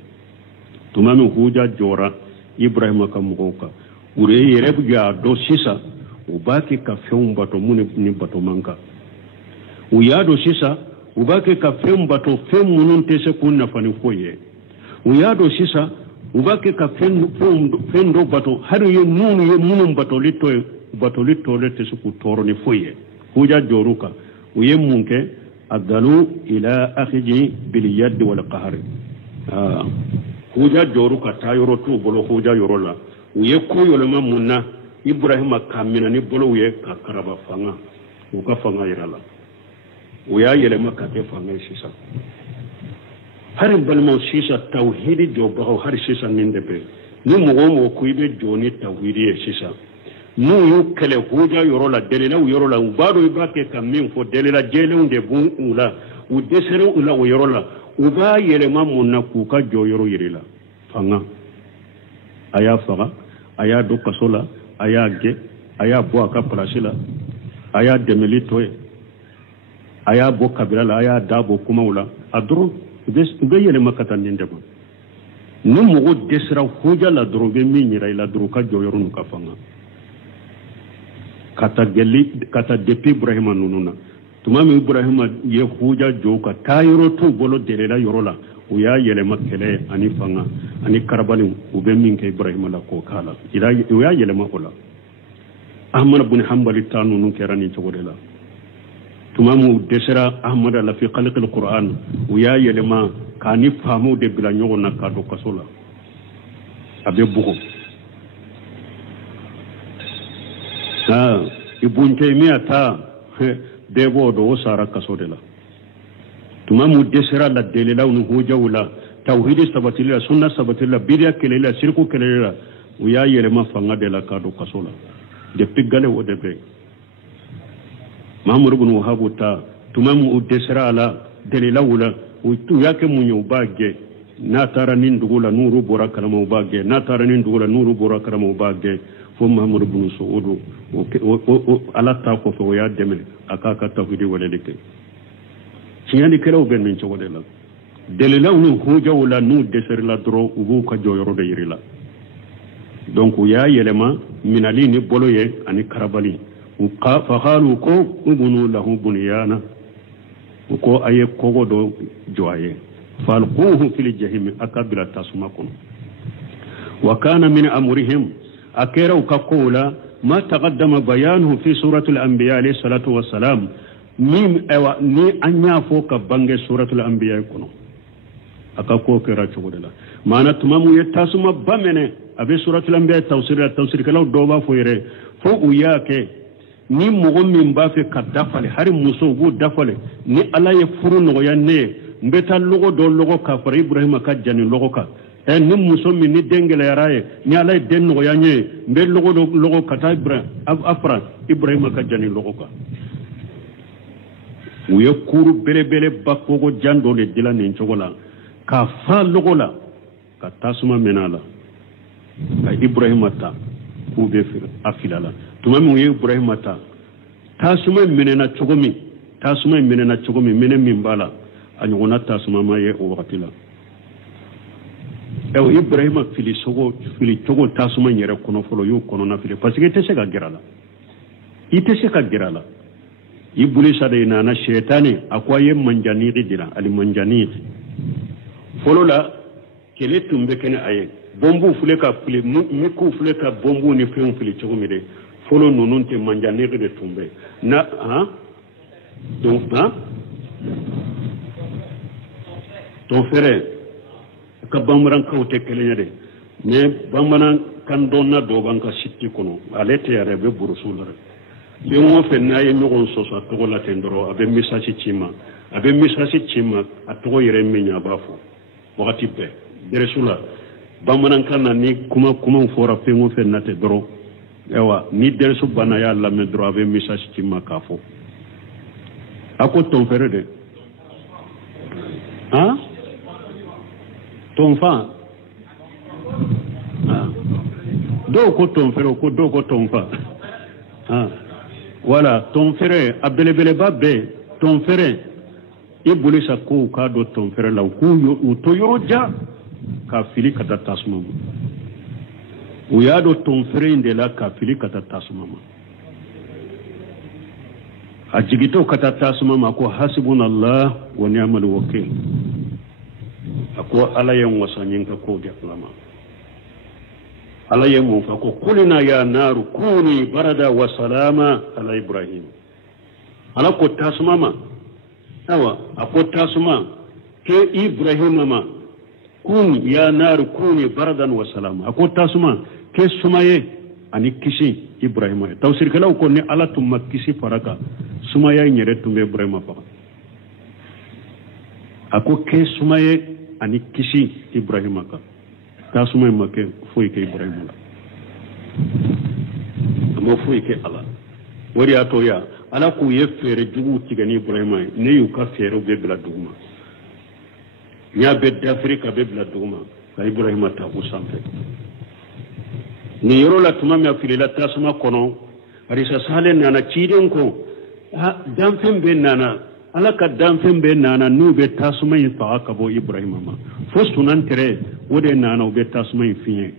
tumamu hujja jora ibrahim kamuka ure yerebga do sisa ubaki ka feum bato muni ni bato manka uyado sisa ubaki ka feum bato feum munun tese kunna fani foye uyado sisa ubaki ka fendo bato haru ye munun bato litto lete su kutoro ni foye huja joruka uye munke adalu ila akhiji bil yad wal qahr huja joruka tayoro tu bolo huja yorola uye koyolema munna ibrahima kamina ni bolo uye kakaraba fanga uka fanga irala uya yelema kate fanga sisa hari balmo sisa tawhidi jobaho hari sisa nindebe ni mugomo kuibe joni tawhidi sisa nu yu kele huja yorola delela yorola ubado ibake kamin fo delela jele unde bun ula udesere ula yorola uba yelema munna kuka joyoro yirila fanga aya faga aya do kasola aya ge aya bo aka plasila aya demelito aya bo kabila la aya dabo kumaula adro be yele makata ndeba no mugo desra huja la drobe minyira ila droka joyoro nuka fanga kata depi ibrahima nununa tumami ibrahima ye huja joka tayoro tu bolo delela yorola uya yele makele ani fanga ani karbali ube minke ibrahima la ko kala ila uya yele makola ahmad ibn hanbal tanu nun kerani chogodela tumamu desera ahmad la fi khalq alquran uya yele ma kani famu de bila nyogo na kado kasola abe bugo ibn taymiya ta debo do sara kasodela tumamu desera la delela unu hujawla tawhid sabatila sunna sabatila bidia kelela shirku kelela uya yele ma fanga de la kado kasola de pigale o de be mamur ibn wahab ta tumamu desera la delela wala utu yake munyo bagge na tara nin dugula nuru bora kalama bagge na tara nin dugula nuru bora kalama bagge fo mamur ibn suudu o ala ta ko fo ya demel akaka tawhid wala leke yani kelaw ben min cogode la delela nu huja wala nu deser la dro ubu ka joyoro de yirila donc ya yelema minali ni boloye ani karabali fa khalu ko ubunu lahu bunyana ko aye ko do joye falquhu fil jahim akabila tasmakun wa kana min amrihim akira ukaqula ma taqaddama bayanuhu fi suratul anbiya alayhi salatu wassalam mim ewa ni anya fo ka bange suratul anbiya kono aka ko kera chogodela mana tumamu yetasuma bamene abe suratul anbiya tawsir kala do ba fo yere fo uyake ni mogo min ba fe kadafale hari muso go dafale ni ala ye furu no yanne mbeta logo do logo ka fara ibrahima ka jani logo ka ni muso min ni dengele yaraye ni ala den no yanye mbe logo do logo kata ibrahima afra ibrahima ka jani logo ka uye kuru bele bakogo jando le dila nin chogola ka fa logola ka tasuma menala ka ibrahima ta kube afilala tumami uye ibrahima ta tasuma menena chogomi mene mimbala anyona tasuma maye o wakatila ew ibrahima fili chogo tasuma nyere kono folo yu kono na fili parce que tese ka gerala ibulisa de nana shetani akwaye manjani dira ali manjani folola kele tumbe kene aye bombu fule ka fule miku fule ka bombu ni fun fule chogumide folo nononte manjani de tumbe na ha donc ha ton fere ka bamran kawte kelenya mais bamana kan donna do banka sitti kono alete yare be burusul rek yongo fe nayi nogon soso to la tendoro abe message chima ato yere menya bafo wakati be deresula bamana kan ni kuma fora fe ngo fe nate doro ewa ni deresu bana ya la me doro abe message chima kafo ako ton fere de hein ton fa do ko ton fere ko do ko ton fa voilà ton frère abelebele babbe ton frère ibuli sakko ka do ton frère la ko yo to yoroja ka fili kata tasma o ya do ton frère de la ka fili kata tasma ajigito kata tasma ma ko hasbunallah wa ni'mal wakeel ako ala yan wasanyin ka ko de lama ala yemu fa ko kulina ya naru kuni barada wa salama ala ibrahim ala ko tasma ma awa ako tasma ke ibrahim ma kun ya naru kuni baradan wa salama ako tasma ke sumaye ani kisi ibrahim tawsir kala ko ne ala tumma kisi faraka sumaye nyere tumbe ibrahim fa ako ke sumaye ani kisi ibrahim ka tasuma make foy ke ibrahim la amo foy ke ala wari ato ya ala ku ye fere jugu tigani ibrahim ne yu ka fere be bla duguma nya be d'afrique be bla duguma ka ibrahim ta usamfe ni yoro la tuma mi afile la tasuma kono arisa sale nana chiden ko damfen be nana ala ka damfen be nana nu be tasuma yi fa ka bo ibrahim ma fo sunan tere wode nana be tasuma yi fiye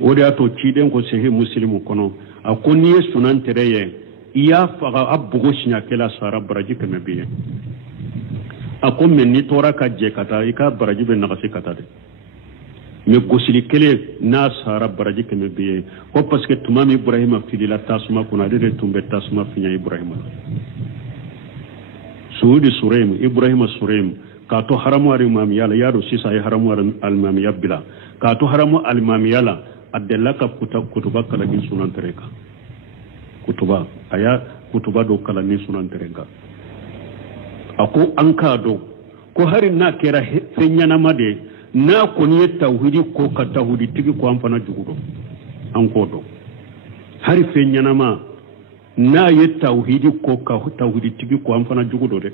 wode ato ciden ko sehe muslimu kono akoni sunan tere ye iya fa abugo shinya kela sara baraji kame biye akom men ni tora ka je kata ika baraji be nakasi kata de me gosili kele na sara baraji kame biye ko parce que tumami ibrahim filila tasuma kuna de tumbe tasuma finya ibrahim suudi surem ibrahim surem ka to haramu al-imam yala yaro sisa ay haramu al-imam yabila ka to haramu al-imam yala adella ka kutuba kala ni sunan tereka kutuba aya kutuba do kala ni sunan tereka ako anka do ko harin na kera fenya na made na ko ni tauhidi ko ka tauhidi tigi ko amfana jugudo an ko do hari fenya na ma na ye tauhidi ko ka tauhidi tigi ko amfana jugudo de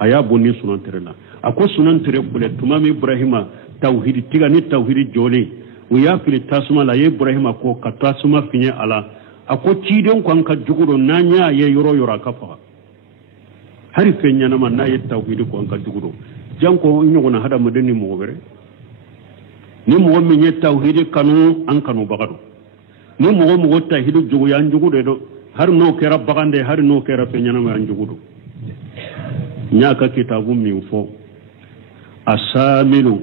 aya bonni sunan terela ako sunan tere kule tumami ibrahima tauhidi tiga ni tauhidi jole o ya fili tasuma la ye ibrahima ko ka tasuma finye ala ako ciden ko anka jugudo nanya ye yoro yora kafa hari fenya na man na ye tauhidi ko anka jugudo janko nyogona hada madeni mo bere ni mo mi ye tauhidi kanu an kanu bagado ni mo tauhidi jugu yan jugudo do har no kera bagande har no kera fenya na man jugudo nyaka kitabu mi ufo asamilu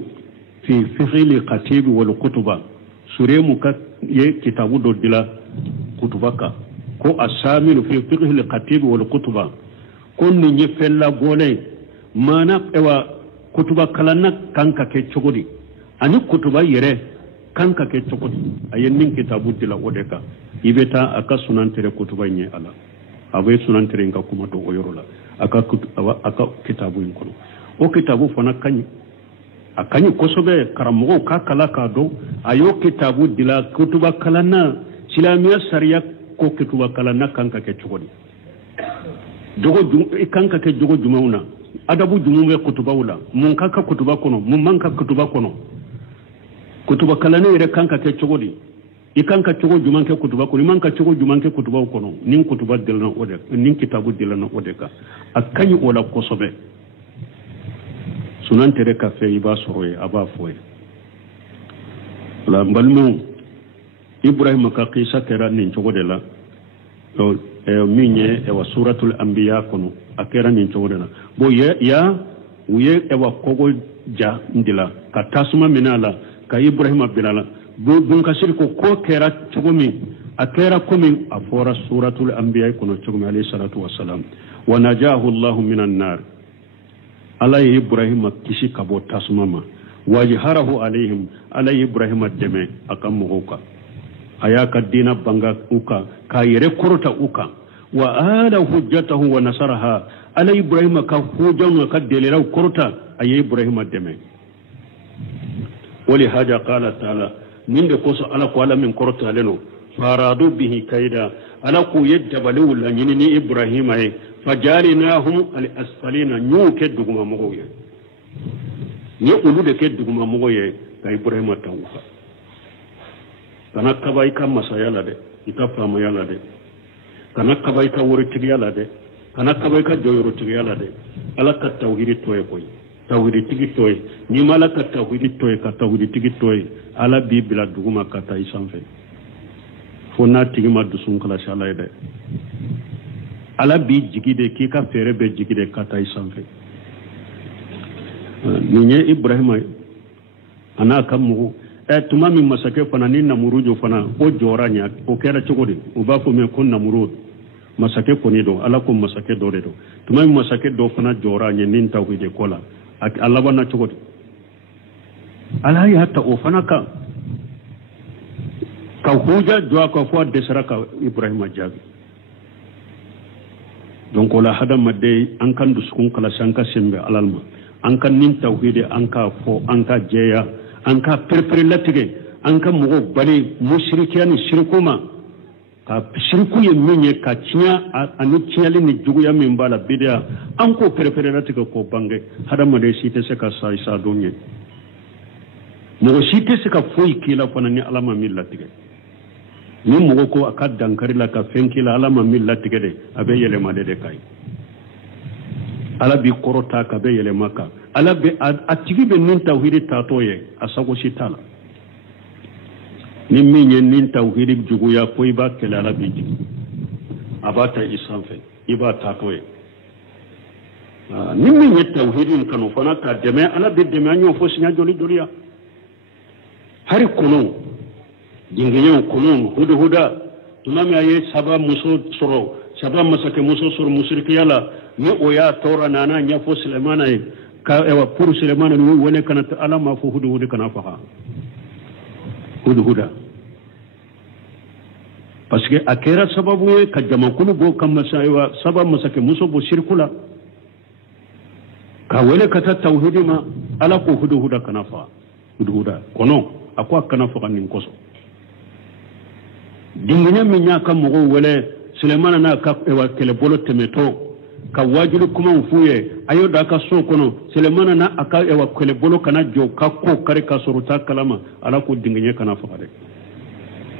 fi fiqhi qatib wal kutuba suremu ka ye kitabu do dila kutubaka ko asamilu fi fiqhi qatib wal kutuba kon ni fella gole mana ewa kutuba kalana kanka ke chogodi ani kutuba yere kanka ke chogodi ayen min kitabu dila odeka ibeta aka sunan tere kutuba nye ala abe sunan tere nga kuma to oyorola aka kitabu in kono o kitabu fana kanyi akanyi kosobe karamogo ka kala ka do ayo kitabu dila kutuba kalana silamiya sariya ko kutuba kalana kanka ke chogodi kanka ke jogo jumauna adabu jumume kutuba wala mun kanka kutuba kono mun manka kutuba kono kutuba kalana ire kanka ke chogodi ikanka chogo jumanke kutuba kono manka chogo jumanke kutuba kono nin kutuba dilana ode nin kitabu dilana ode ka akanyi wala kosobe sunan tere ka fe iba soroye aba foye la mbalmu ibrahim ka qisa kera nin chogo de la to minye wa suratul anbiya kono akera nin chogo de la bo ya uye wa kogo ja ndila ka tasuma minala ka ibrahim bilala bun kasir ko kera chogomi akera komi afora suratul anbiya kono chogomi alayhi salatu wassalam wa najahu allah minan nar ala ye ibrahima kisi ka bɔ tasuma ma wajharahu alayhim ala ye ibrahima dɛmɛ a ka mɔgɔw kan a y'a ka diina banga u kan k'a yɛrɛ kɔrɔta u kan wa ala hujjatahu wa nasaraha ala ibrahima ka hujjanw ka deleraw kɔrɔta a ye ibrahima dɛmɛ wali haja qala ta'ala min de koso ala ko ala min kɔrɔtalen no faradu bihi kaida ala ko ye dabaliw la ɲini ni ibrahima ye fajalinahum al asfalina nyu ke duguma mɔgɔw ye ni olu de ke duguma mɔgɔw ye ka ibrahima tawufa kana kaba i ka masaya la dɛ i ka faamaya la dɛ kana kaba i ka woritigiya la dɛ kana kaba i ka jɔyɔrɔtigiya la dɛ ala ka tawhidi to ye koyi tawhidi tigi to ye ni ma ala ka tawhidi to ye ka tawhidi tigi to ye ala b'i bila duguma ka taa i sanfɛ fo n'a tigi ma dusun kalasi ala ye dɛ ala b'i jigi de k'i ka fɛɛrɛ bɛ jigi de ka taa i sanfɛ nin ye ibrahima ye a n'a ka mɔgɔw tuma min masakɛ fana ni namurujo fana o jɔra ɲa o kɛra cogo di u b'a fɔ min ko namurud masakɛ kɔni don ala ko masakɛ dɔ de don tuma min masakɛ dɔ fana jɔra ɲa ni tawhidi ko la a labanna cogo di ala y'a ta o fana kan ka hujja jɔ a kan fo a dɛsɛra ka ibrahima jaabi donc o la hadamaden an ka dusukun kalasi an ka sen bɛ ala ma an ka nin tawhidi an k'a fɔ an ka jɛya an ka perepere latigɛ an ka mɔgɔw bali musirikiya ni siriku ma ka siriku ye min ye ka tiɲɛ ani tiɲɛli ni juguya min b'a la bidiya an k'o perepere latigɛ k'o bange hadamaden si tɛ se ka sa isa don ye mɔgɔ si tɛ se ka foyi k'i la fana ni ala ma min latigɛ ni mɔgɔ ko a ka dankari la ka fɛn k'i la ala ma min latigɛ de a bɛ yɛlɛma de ka ye ala b'i kɔrɔta ka bɛ yɛlɛma kan ala bɛ a tigi bɛ nin tawhidi taatɔ ye a sago si t'a la ni min ye nin tawhidi juguya ko i b'a kɛlɛ ala b'i jigi a b'a ta i sanfɛ i b'a taatɔ ye ni min ye tawhidi kanu fana k'a dɛmɛ ala bɛ dɛmɛ an y'o fɔ siɲɛ joli joli ya hari kɔnɔ jingiɲɛw kɔnɔ hudahuda tuma min a ye saba muso sɔrɔ saba masakɛ muso sɔrɔ musirikiya la ni o y'a tɔɔrɔ nana ɲɛfɔ silamana ye ka pour silamana ni wele kana ala ma fɔ huduhuda kana faga huduhuda parce que a kɛra sababu ye ka jamakulu bɔ ka saba masakɛ muso bɔ siriku la ka wele ka taa tawhidi ma ala ko huduhuda kana faga huduhuda kɔnɔ a ko a kana faga nin kɔsɔn dingiɲɛ min y'a ka mɔgɔw wele silamana n'a ka kɛlɛbolo tɛmɛtɔ ka wajulu kumaw f'u ye a y'o da ka so kɔnɔ silamana n'a a ka kɛlɛbolo kana jɔ ka ko kari ka sɔrɔ ta kalama ala ko dingiɲɛ kana faga dɛ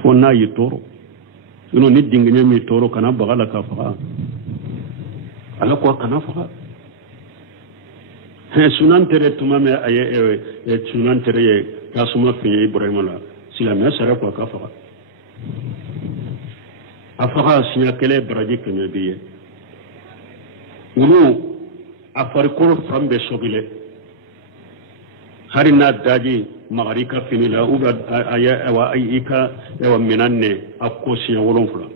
fo n'a y'i tɔɔrɔ ni dingiɲɛ m'i tɔɔrɔ kana baga la ka faga ala ko a kana faga sunan tere tuma min a ye sunan tere ye tasuma fiɲɛ ibrahima la silamɛya sara ko a ka faga a faga siɲɛ kelen baraji kɛmɛ b'i ye olu a farikolo fan bɛɛ sɔgile hali n'a daji magari ka fini la u bɛ i ka minɛn ne a ko siɲɛ 7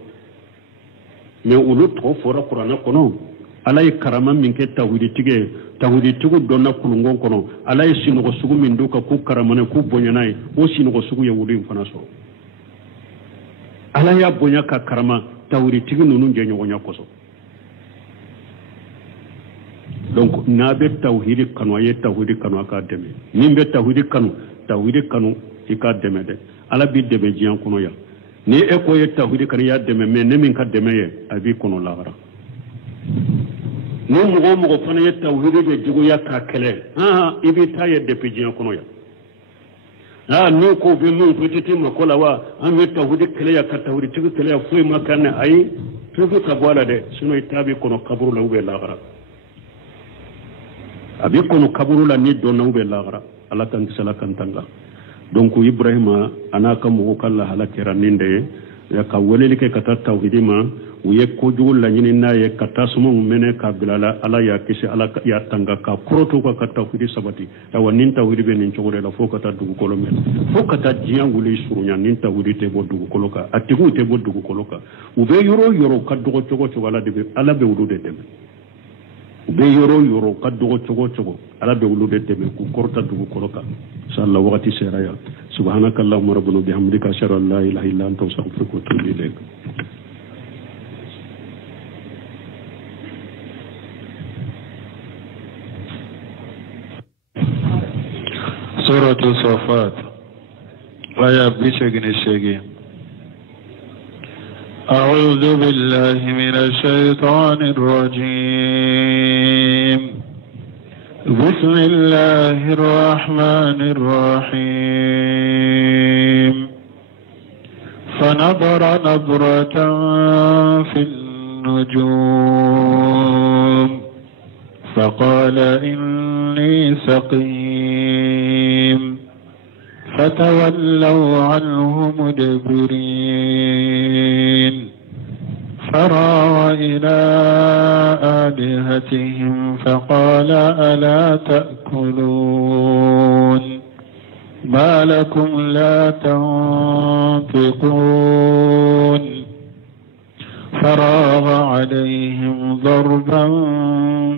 mais olu tɔgɔ fɔra kuranɛ kɔnɔ ala ye karama min kɛ tawhiditigiw dɔnna kulungon kɔnɔ ala ye sinɔgɔ sugu min d'u kan k'u karamana k'u bonyana ye o sinɔgɔ sugu ye wulu in fana sɔrɔ ala y'a bonya ka karama tawhiditigi ninnu jɛɲɔgɔnya kosɔn donc n'a bɛ tawhidi kanu a ye tawhidi kanu a k'a dɛmɛ min bɛ tawhidi kanu i k'a dɛmɛ dɛ ala b'i dɛmɛ diɲɛ kɔnɔ yan ni e ko ye tawhidi kanu i y'a dɛmɛ mais ne min ka dɛmɛ ye a b'i kɔnɔ lahara ni mɔgɔ o mɔgɔ fana ye tawhidi de juguya k'a kɛlɛ i b'i ta ye depuis diɲɛ kɔnɔ yan n'o ko bɛ min petite mako la wa an bɛ tawhidi kɛlɛ yan ka tawhiditigi kɛlɛ yan foyi ma kan ne ayi tufu ka bɔ a la dɛ sinon i ta b'i kɔnɔ kaburu la ou bien lahara a b'i kɔnɔ kaburu la ni dɔnna ou bien lahara ala kan kisi ala kan tanga donc ibrahima a n'a ka mɔgɔw ka lahala kɛra nin de ye ka weleli kɛ ka taa tawhidi ma u ye kojugu laɲini n'a ye ka tasumaw mɛnɛ k'a bila la ala y'a kisi ala y'a tanga ka kɔrɔtɔ ka ka tawhidi sabati awa nin tawhidi bɛ nin cogo de la fo ka taa dugukolo mɛn fo ka taa diɲɛ wuli surunya nin tawhidi tɛ bɔ dugukolo kan a tigiw tɛ bɔ dugukolo kan u bɛ yɔrɔ o yɔrɔ ka dɔgɔ cogo cogo ala bɛ olu de dɛmɛ be yoro yoro kaddo chogo arabe wulude tebe ku korta dugu koroka inshallah waqti seraya subhanakallahumma rabbuna bihamdika ashhadu an la ilaha illa anta astaghfiruka wa atubu ilayk. سورة الصفات آية بشكل أعوذ بالله من الشيطان الرجيم. بسم الله الرحمن الرحيم. فنظر نظرة في النجوم فقال إني سقيم فتولوا عنه مدبرين. فراغ إلى آلهتهم فقال ألا تأكلون ما لكم لا تنطقون. فراغ عليهم ضربا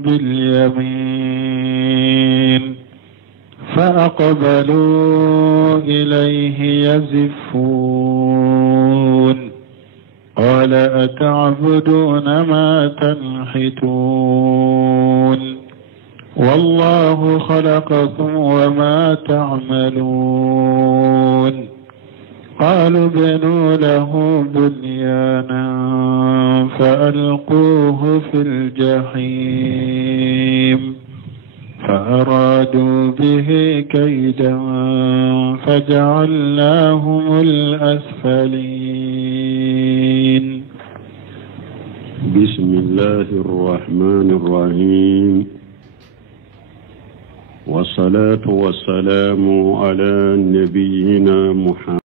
باليمين فأقبلوا إليه يزفون. قال أتعبدون ما تنحتون والله خلقكم وما تعملون. قالوا بنوا له بنيانا فألقوه في الجحيم فأرادوا به كيدا فجعلناهم الأسفلين. بسم الله الرحمن الرحيم. والصلاة والسلام على نبينا محمد